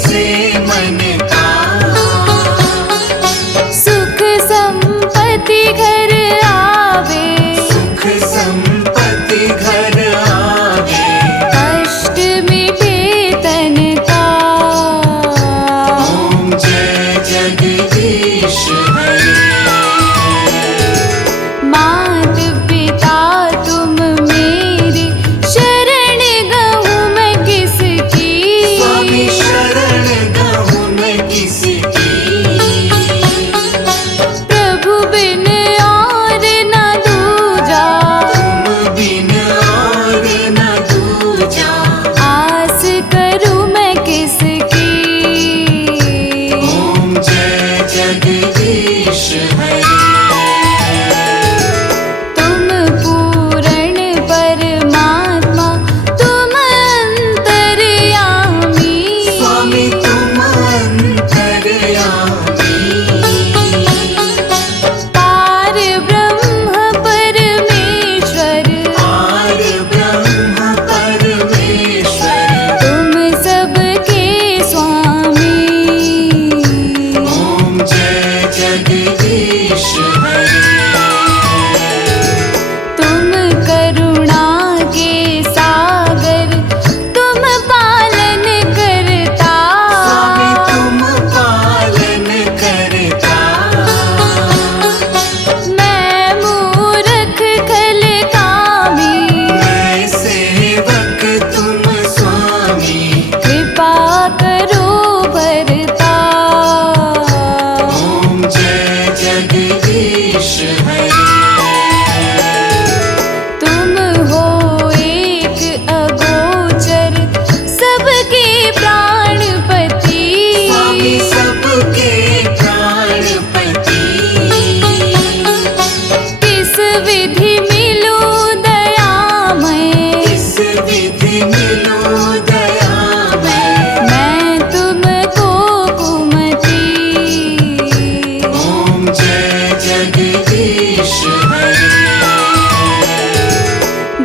से मन का। सुख संपत्ति घर आवे, सुख संपत्ति घर आवे, कष्ट मिटे तन का। ओम जय जगदीश हरे। मात पिता तुम मेरी, शरण गहूँ मैं किसकी। स्वामी शरण गहूँ मैं किसकी। प्रभु बिन और न दूजा, तुम बिन और न दूजा, आस करूँ मैं किसकी। ओम जय जगदीश हरे। तुम पूर्ण परमात्मा, तुम अंतर्यामी। स्वामी तुम अंतर्यामी, पार ब्रह्म परमेश्वर, पार ब्रह्म परमेश्वर, तुम सबके स्वामी। ओम जय जगदीश हरे। तुम करुणा के सागर, तुम पालन करता। स्वामी तुम पालन करता, मैं मूर्ख खल कामी, मैं सेवक तुम स्वामी। कृपा करो भरता। ओम जय जगदीश हरे। तुम हो एक अगोचर, सबके प्राणपति। स्वामी सबके प्राणपति, किस विधि मिलो दयामय, इस विधि मिलो दयामय। मैं तुमको कुमति। ओम जय जगदीश हरे।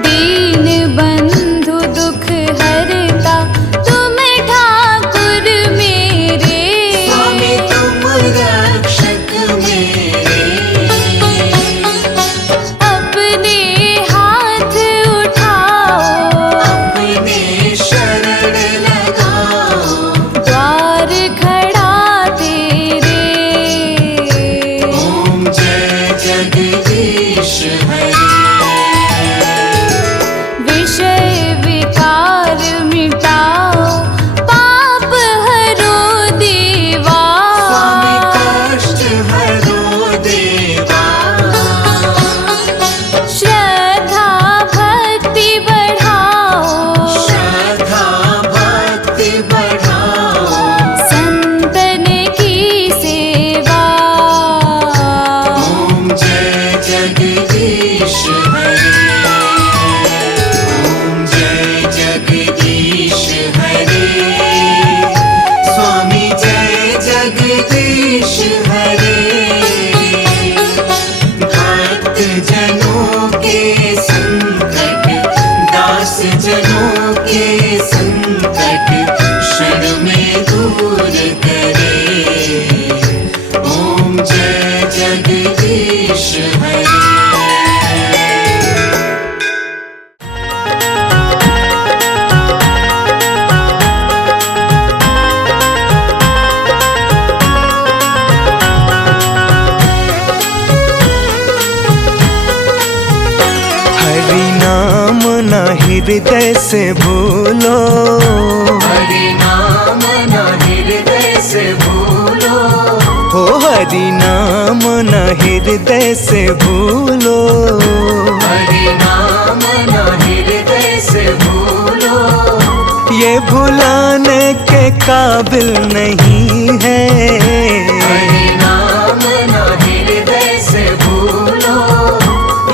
दीन बंधु दुख हरता, तुम ठाकुर मेरे। स्वामी तुम रक्षक मेरे, अपने हाथ उठाओ, अपने शरण लगाओ। द्वार खड़ा तेरे। ओम जय जगदीश हरे। विषय विकार मिटाओ, पाप हरो देवा। स्वामी कष्ट हरो देवा, श्रद्धा भक्ति बढ़ाओ, श्रद्धा भक्ति बढ़ाओ। संतन की सेवा। ओम जय जगदीश हरे। ओम जय जगदीश हरे। स्वामी जय जगदीश हरे। भक्त जनों के संकट, दास जनों के संकट, क्षण में दूर करे। ओम जय जगदीश हरे। हरि नाम न हृदय से भूलो, हरि नाम न हृदय से भूलो। हो हरि नाम न हृदय से भूलो। हरि नाम न हृदय से भूलो। ये भुलाने के काबिल नहीं है। हरि नाम न हृदय से भूलो।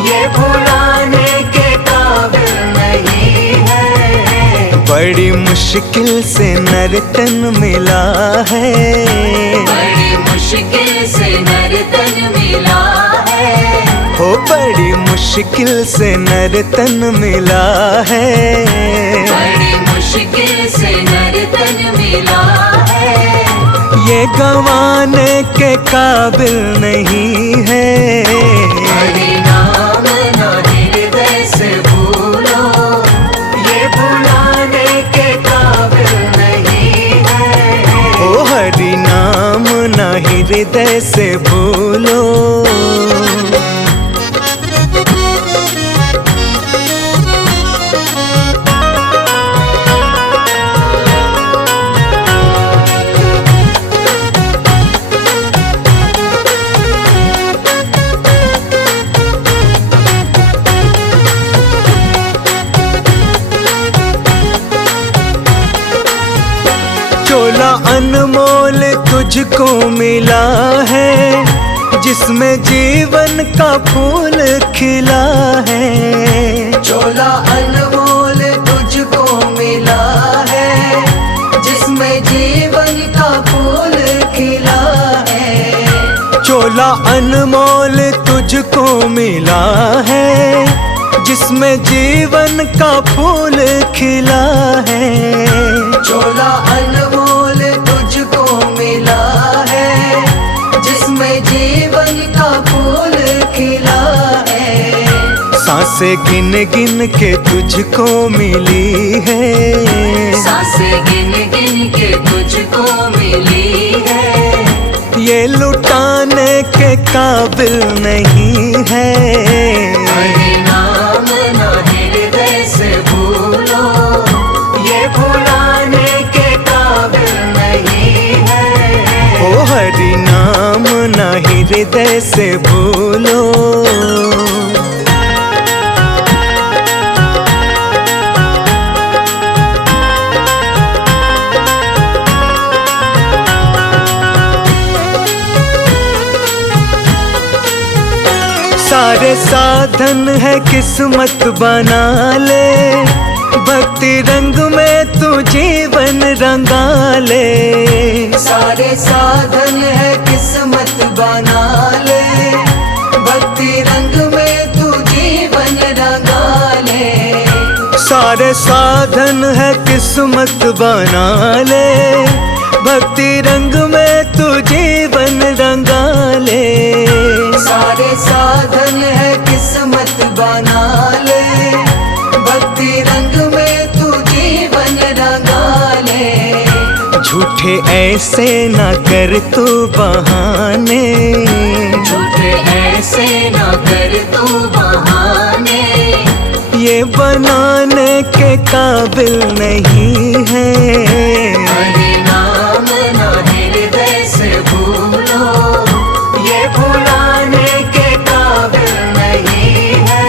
ये भुलाने के काबिल नहीं है। बड़ी मुश्किल से नर्तन मिला है। बड़ी मुश्किल से नर्तन मिला है। हो बड़ी मुश्किल से नर्तन मिला है। बड़ी मुश्किल से नर्तन मिला है। ये गंवाने के काबिल नहीं है। हरि नाम ना हृदय से भूलो, ये भुलाने के काबिल नहीं है। ओ हरि नाम ना हृदय से भूलो। चोला अनमोल तुझको मिला है, जिसमें जीवन का फूल खिला है। चोला अनमोल तुझको मिला है, जिसमें जीवन का फूल खिला है। चोला अनमोल तुझको मिला है, जिसमें जीवन का फूल खिला है। चोला अनमोल तुझको मिला है, जिसमें जीवन का फूल खिला है। सांसें गिन गिन के तुझको मिली है, सांसें गिन गिन के तुझको मिली है। ये लुटाने के काबिल नहीं है। हरि नाम ना हृदय से भूलो, ये भुलाने के काबिल नहीं है। ओ हरि नाम ना हृदय से भूलो। सारे साधन है किस्मत बना ले, भक्ति रंग में तू जीवन रंगा ले। सारे साधन है किस्मत बना ले, भक्ति रंग में तू जीवन रंगा ले। सारे साधन है किस्मत बना ले, भक्ति रंग में तू जीवन रंगा ले। सारे साधन है किस्मत बना ले, भक्ति रंग में तू जीवन रंगा ले। झूठे ऐसे ना कर तू बहाने, झूठे ऐसे ना कर तू बहाने। ये बनाने के काबिल नहीं है। हरि नाम ना हृदय से भूलो, ये भुलाने के काबिल नहीं है।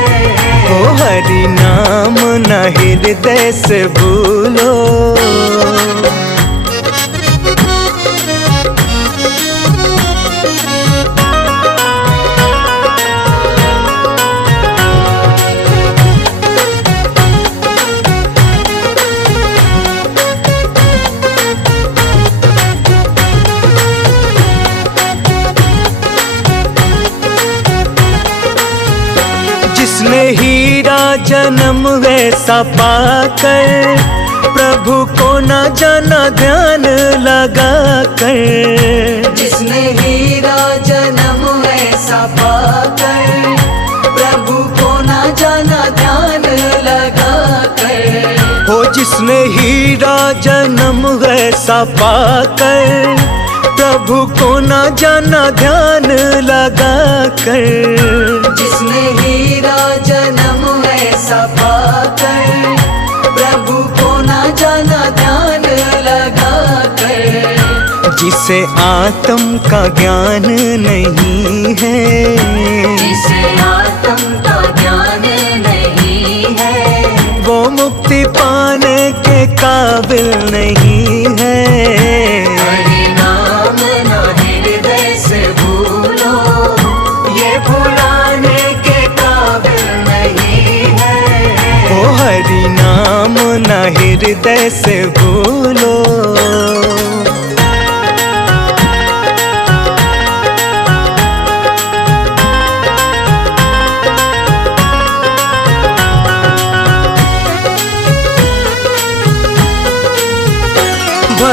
ओ हरि नाम ना हृदय से भूलो। जिसने हीरा जन्म वैसा पाकर, प्रभु को ना जाना ध्यान लगा कर। जिसने हीरा जन्म ऐसा पाकर, प्रभु को ना जाना ध्यान लगा कर। हो जिसने हीरा जन्म वैसा पाकर, प्रभु को ना जाना ध्यान लगा कर। जिसने हीरा जन्म ऐसा पाकर, प्रभु को ना जाना ध्यान लगा कर। जिसे आत्म का ज्ञान नहीं है, जिसे आत्म का ज्ञान नहीं है। वो मुक्ति पाने के काबिल नहीं है। हरि नाम ना हृदय से भूलो, ये भुलाने के काबिल नहीं है। ओ हरि नाम ना हृदय से भूलो।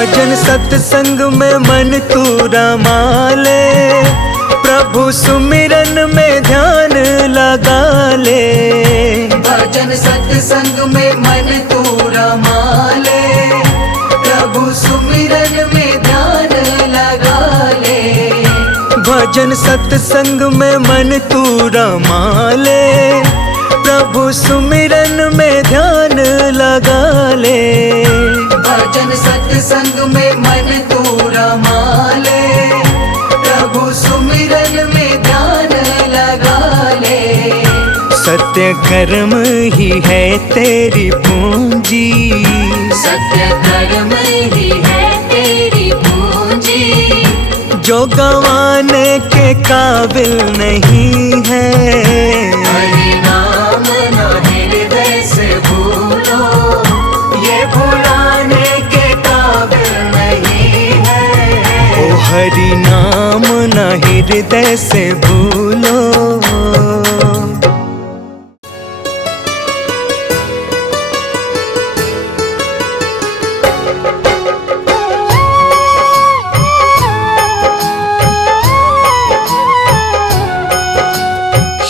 भजन सत्संग में मन तू रमा ले, प्रभु सुमिरन में ध्यान लगा ले। भजन सत्संग में मन तू रमा ले, प्रभु सुमिरन में ध्यान लगा ले। भजन सत्संग में मन तू रमा ले, प्रभु सुमिरन में ध्यान लगा ले। भजन सत्संग में मन तू रमा ले, प्रभु सुमिरन में ध्यान लगा ले। सत्य कर्म ही है तेरी पूंजी, सत्य कर्म ही है तेरी पूंजी, जो गंवाने के काबिल नहीं है। हरि नाम ना हृदय से भूलो, ये भुलाने के काबिल नहीं है। ओ हरि नाम न हृदय से भूलो।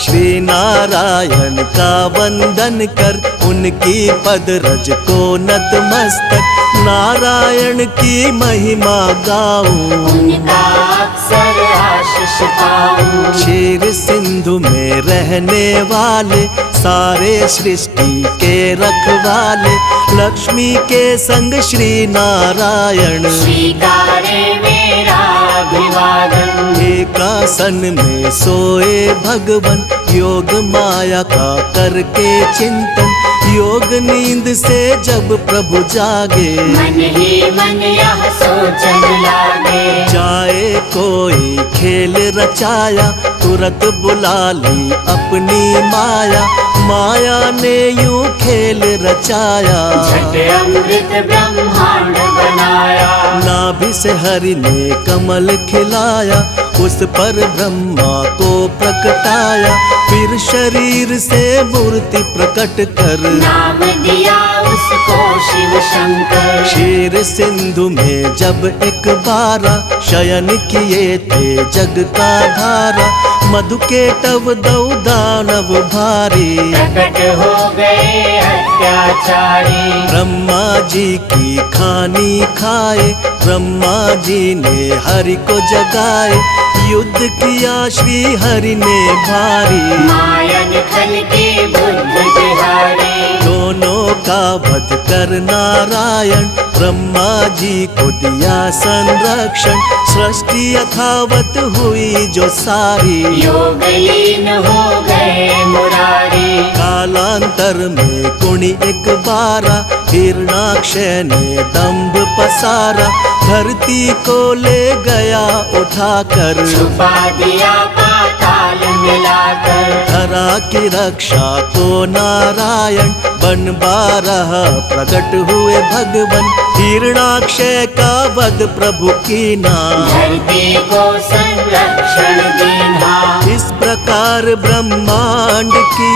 श्री नारायण का वंदन कर, उनकी पद रज को नतमस्तक। नारायण की महिमा गाऊं, उनका अक्सर आशीष पाऊं। क्षीर सिंधु में रहने वाले, सारे सृष्टि के रखवाले। लक्ष्मी के संग श्री नारायण, स्वीकारे मेरा अभिवादन। एकासन में सोए भगवन, योग माया का करके चिंतन। योग नींद से जब प्रभु जागे, मन ही मन यह सोचन लागे। जाए कोई खेल रचाया, तुरंत बुला ली अपनी माया। माया ने यूं खेल रचाया, झट अमृत ब्रह्मांड बनाया। नाभि से हरि ने कमल खिलाया, उस पर ब्रह्मा को प्रकटाया। फिर शरीर से मूर्ति प्रकट कर, नाम दिया उसको शिव शंकर। क्षीर सिंधु में जब एक बारा, शयन किए थे जग का धारा। मधु के टव दौ दानव भारी, प्रकट हो गए अत्याचारी। ब्रह्मा जी की खानी खाए, ब्रह्मा जी ने हरि को जगाए। युद्ध किया श्री हरि ने भारी, मायन खल की बुद्ध बिहारी। दोनों का वध कर नारायण, ब्रह्मा जी को दिया संरक्षण। सृष्टि यथावत हुई जो सारी, योग लीन हो गए मुरारी। कालांतर में कुणी एक बारा, हिरणाक्षय ने दंभ पसारा। धरती को ले गया उठाकर, छुपा दिया पाताल मिलाकर। धरा की रक्षा को नारायण, बन बारह प्रकट हुए भगवन। हिरणाक्षय का वध प्रभु कीना, धरती को संरक्षण देना। इस प्रकार ब्रह्मांड की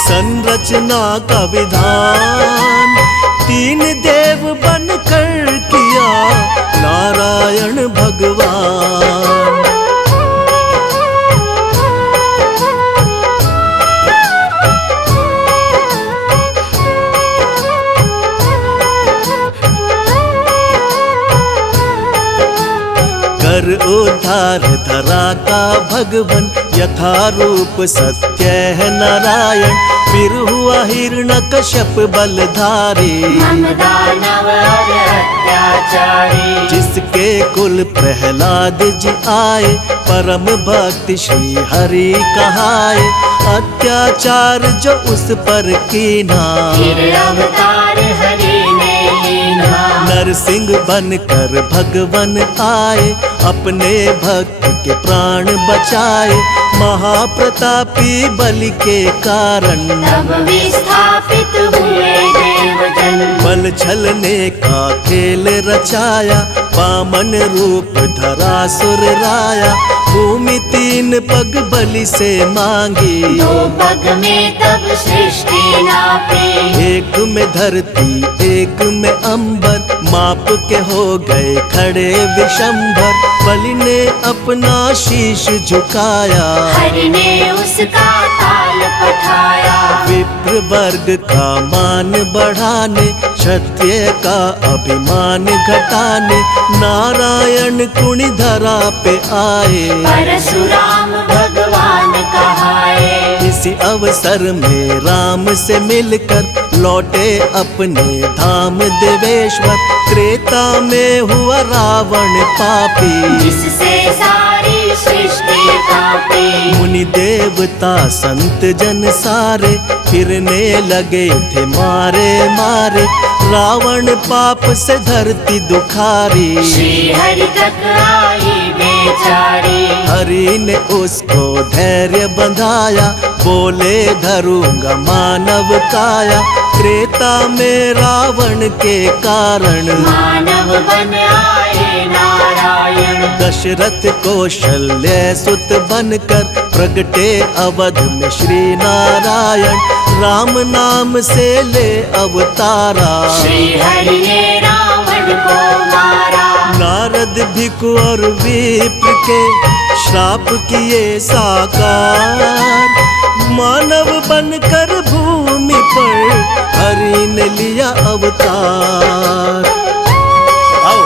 संरचना का विधान, तीन देव बनकर किया नारायण भगवान। कर उद्धार धरा का भगवन, यथा रूप सत्य है नारायण। फिर हुआ हिरण्यकश्यप बलधारी, दानव और अत्याचारी। जिसके कुल प्रहलाद जी आए, परम भक्ति श्री हरि कहाए। अत्याचार जो उस पर कीना, फिर अवतार हरि ने लीना। नरसिंह बनकर भगवन आए, अपने भक्त के प्राण बचाए। महाप्रतापी बलि के कारण, तब विस्थापित हुए देवजन। बल छलने का खेल रचाया, वामन रूप धरा सुर राया। भूमि तीन पग बलि से मांगी, दो पग में तब सृष्टि नापी। एक में धरती एक में अंबर। माप के हो गए खड़े विशंभर, बलि ने अपना शीश झुकाया, हरि ने उसका ताल पठाया। विप्र वर्ग का मान बढ़ाने, क्षत्रिय का अभिमान घटाने, नारायण कुणी धरा पे आए, परशुराम भगवान कहाए। इसी अवसर में राम से मिलकर लौटे अपने धाम देवेश्वर, त्रेता में हुआ रावण पापी, जिससे सारी सृष्टि कांपी। मुनि देवता संत जन सारे फिरने लगे थे मारे मारे, रावण पाप से धरती दुखारी, श्री हरि तक आई बेचारी। हरि ने उसको धैर्य बंधाया, बोले धरूंगा मानव काया, त्रेता में रावण के कारण मानव बन आए नारायण। दशरथ कौशल्य सुत बनकर प्रगटे अवध में श्री नारायण, राम नाम से ले अवतारा, श्री हरि ने रावण को मारा। नारद भिक्षु और विप्र के श्राप किए साकार, मानव बनकर भूमि पर हरि ने लिया अवतार। आओ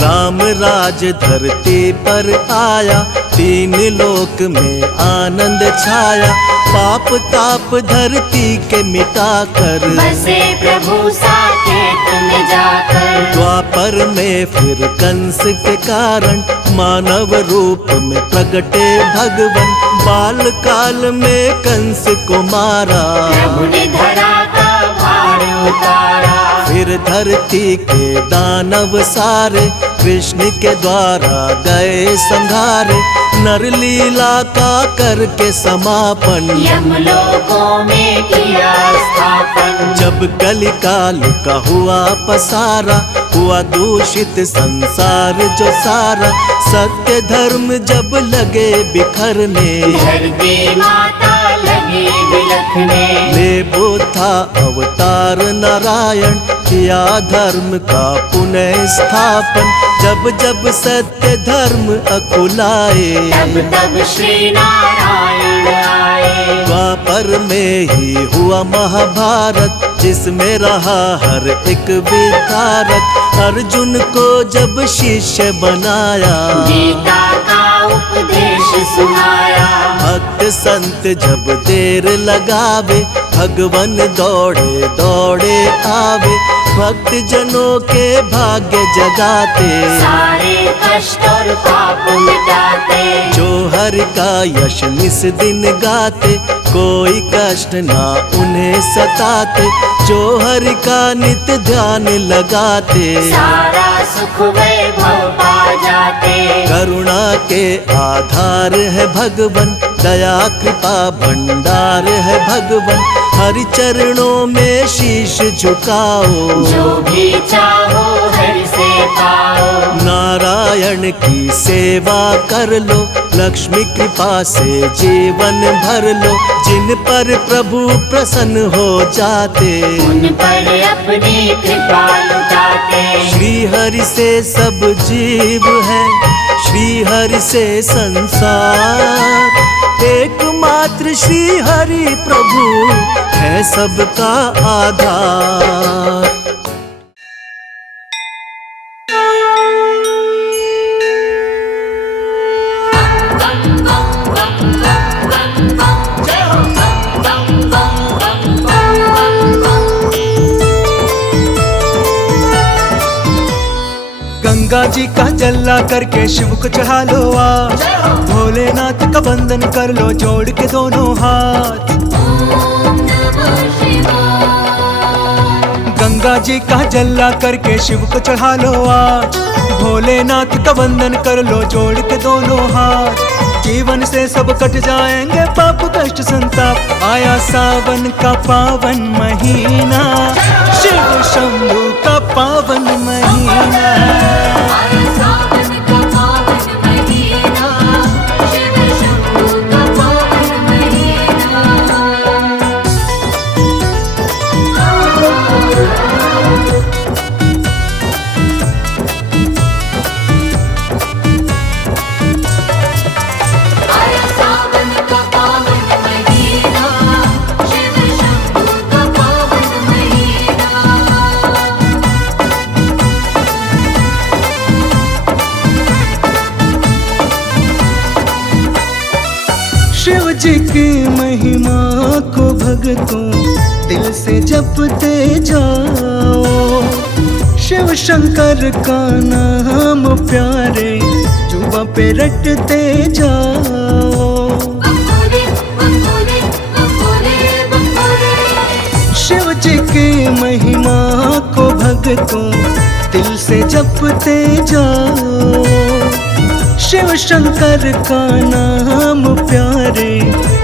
राम राज धरती पर आया, तीन लोक में आनंद छाया, पाप ताप धरती के मिटाकर बसे प्रभु साकेत में जाकर। द्वापर में फिर कंस के कारण मानव रूप में प्रगटे भगवन, बाल काल में कंस को मारा, प्रभु ने धरा का भार उतारा। फिर धरती के दानव सारे कृष्ण के द्वारा गए संहारे, नर लीला का करके समापन, यमलोकों में किया स्थापन। जब कलिकाल का हुआ पसारा, हुआ दूषित संसार जो सारा, सत्य धर्म जब लगे बिखरने, धरती माता लगी बिलखने। ले था अवतार नारायण, किया धर्म का पुनः स्थापन, जब जब सत्य धर्म अकुलाए, तब तब श्री नारायण आए। द्वापर में ही हुआ महाभारत, जिसमें रहा हर एक विधारक, अर्जुन को जब शिष्य बनाया, गीता का उपदेश सुनाया। भक्त संत जब देर लगावे, भगवन दौड़े दौड़े आवे, भक्त जनों के भाग्य जगाते, सारे कष्ट और पाप मिटाते। जो हरि का यश निस दिन गाते, कोई कष्ट ना उन्हें सताते, जो हरि का नित्य ध्यान लगाते, सारा सुख वैभव पा जाते। करुणा के आधार है भगवन, दया कृपा भंडार है भगवन, हरि चरणों में शीश झुकाओ, जो भी चाहो हरि से पाओ। नारायण की सेवा कर लो, लक्ष्मी कृपा से जीवन भर लो, जिन पर प्रभु प्रसन्न हो जाते, उन पर अपनी कृपा लुटाते। श्री हरि से सब जीव है, श्री हरि से संसार, एकमात्र श्री हरि प्रभु है सबका आधार। गंगा जी का जल्ला करके शिव को चढ़ा लो आज, भोलेनाथ का वंदन कर लो जोड़ के दोनों हाथ। गंगा जी का जल्ला करके शिव को चढ़ा लो आज, भोलेनाथ का वंदन कर लो जोड़ के दोनों हाथ। जीवन से सब कट जाएंगे पाप कष्ट संताप, आया सावन का पावन महीना, शिव शंभू का पावन महीना। भगतों दिल से जपते जाओ। शिव शंकर का नाम प्यारे जुबां पे रटते जाओ। शिव जी की महिमा को भगतों दिल से जपते जाओ। शिव शंकर का नाम प्यारे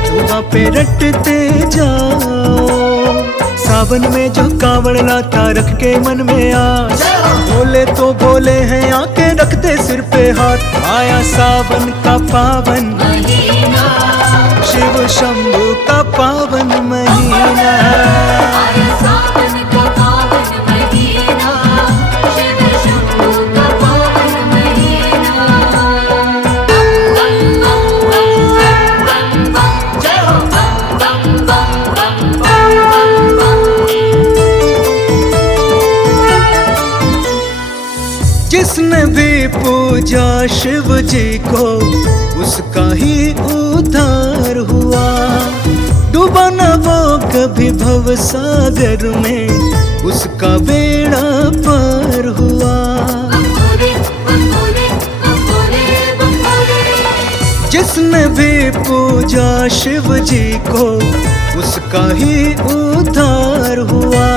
जुबां पे रटते जाओ। सावन में जो कावड़ लाता रख के मन में आस, बोले तो बोले हैं आके रखते सिर पे हाथ। आया सावन का पावन महीना, शिव शंभू का पावन महीना। आया सावन का पावन महीना, शिव शंभू का पावन महीना। बम बम बम बम बम, जय हो बम बम बम बम बम बम। जिसने भी पूजा शिव जी को उसका ही उद्धार हुआ। डूबा न वो कभी भव सागर में, उसका बेड़ा पार हुआ। जिसने भी पूजा शिव जी को उसका ही उद्धार हुआ।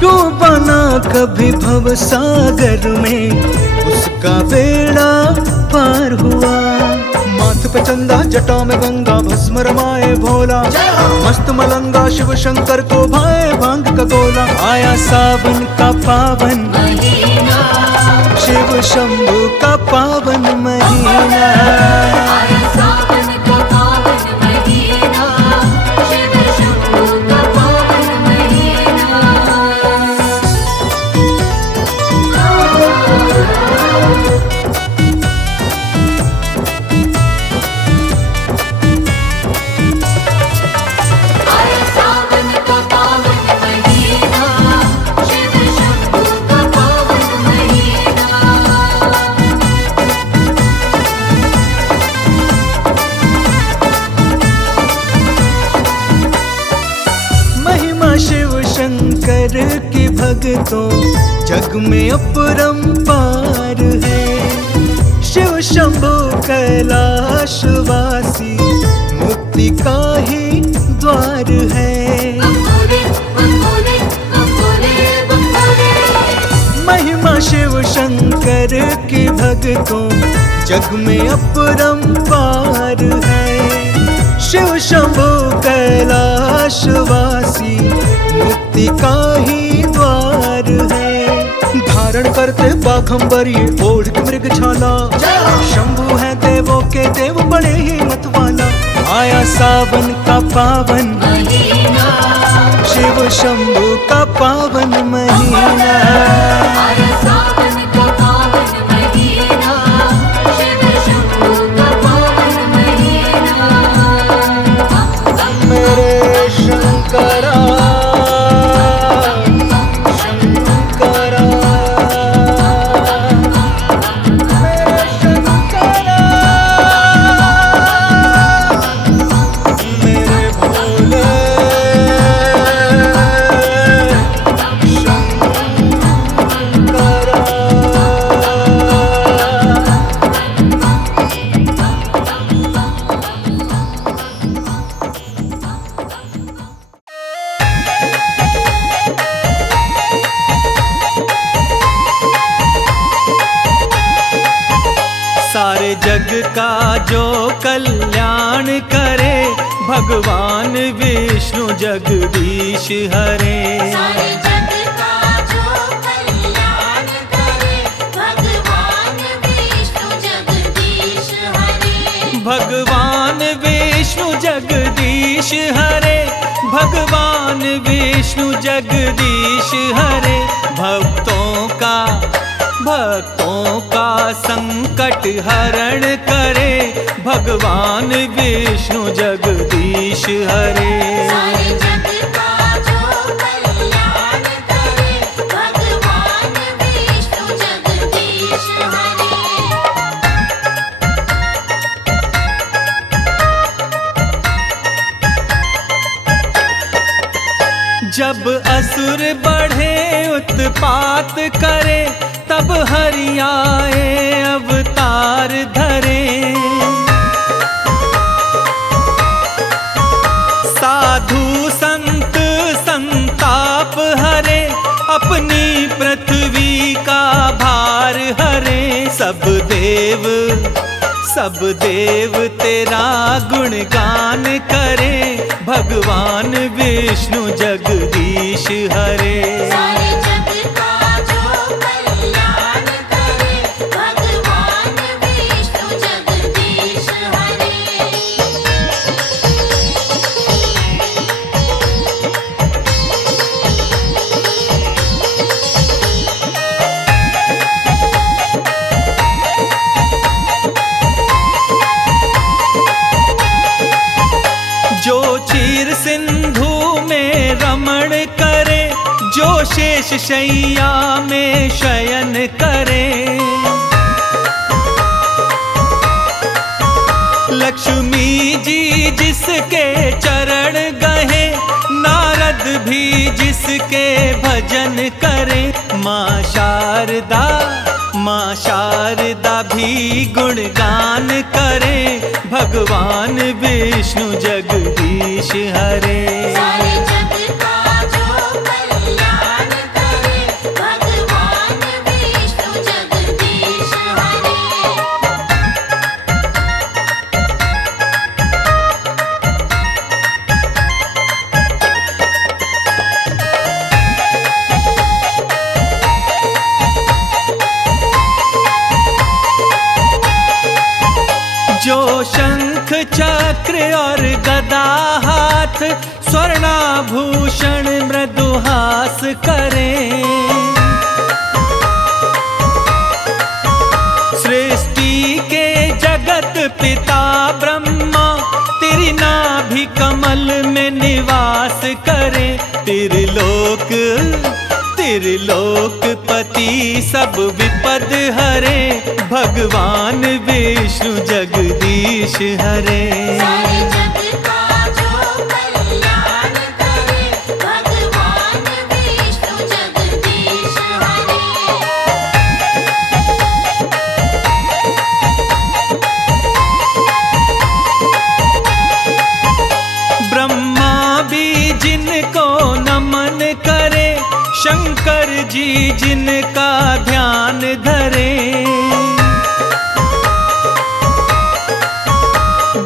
डूबा न कभी भव सागर में, उसका बेड़ा पार हुआ। माथ पे चंदा जटा में गंगा भस्म रमाए भोला। मस्त मलंगा शिव शंकर को भाए भांग का गोला। आया सावन का पावन महीना, शिव शंभू का पावन महीना। आया सावन का पावन महीना, शिव शंभू का पावन महीना। आया सावन का पावन महीना, शिव शंभू का पावन महीना। महिमा शिव शंकर की भक्तों जग में अपरंपार है। शिव शंभु कैलाशवासी मुक्ति का ही द्वार है। महिमा शिव शंकर की भक्तों जग में अपरंपार है। शिव शंभु कैलाशवासी मुक्ति का ही द्वार है। धारण करते बाघंबर ये ओढ़ के मृग छाला। शंभु है देवों के देव बड़े ही मत वाला। आया सावन का पावन महीना, शिव शंभु का पावन महीना। आया सावन का पावन महीना, शिव शंभू का पावन महीना। मेरे शंकरा शंकरा, मेरे शंकरा, मेरे भोले सारे जग का जो कल्याण करे, भगवान विष्णु जगदीश हरे। सारे जग का जो कल्याण करे, भगवान विष्णु जगदीश हरे। भगवान विष्णु जगदीश हरे, भगवान विष्णु जगदीश हरे। भक्तों का संकट हरण करे, भगवान विष्णु जगदीश हरे। सारे जग का जो कल्याण करे, भगवान विष्णु जगदीश हरे। असुर बढ़े उत्पात करे, तब हरि आए अवतार धरे। साधु संत संताप हरे, अपनी पृथ्वी का भार हरे। सब देव तेरा गुणगान करे, भगवान विष्णु जगदीश हरे। सारे जग का जो कल्याण करे, भगवान विष्णु जगदीश हरे। जो क्षीर सिंधु में रमण करे, जो शेष शैया में शयन करे। लक्ष्मी जी जिसके चरण गहे, नारद भी जिसके भजन करे। माँ शारदा भी गुणगान करे, भगवान विष्णु जगदीश हरे। सारे जग का जो कल्याण करे, भगवान विष्णु जगदीश हरे। जो शंख चक्र और गदा हाथ, स्वर्णाभूषण मृदुहास करे। सृष्टि के जगत पिता ब्रह्मा, तेरी नाभि कमल में निवास करे। त्रिलोकपति सब विपद हरे, भगवान विष्णु जगदीश हरे। सारे जग का जो कल्याण करे, भगवान विष्णु जगदीश हरे। ब्रह्मा भी जिनको नमन करे, शंकर जी जिनका ध्यान धरे।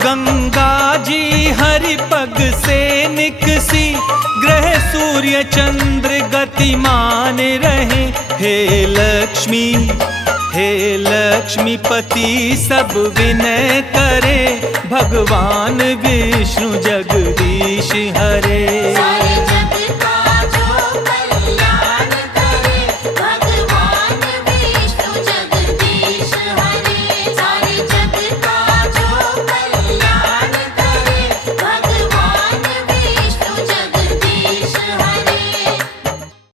गंगा जी हरि पग से निकसी, ग्रह सूर्य चंद्र गतिमान रहे। हे लक्ष्मीपति सब विनय करे, भगवान विष्णु जगदीश हरे। सारे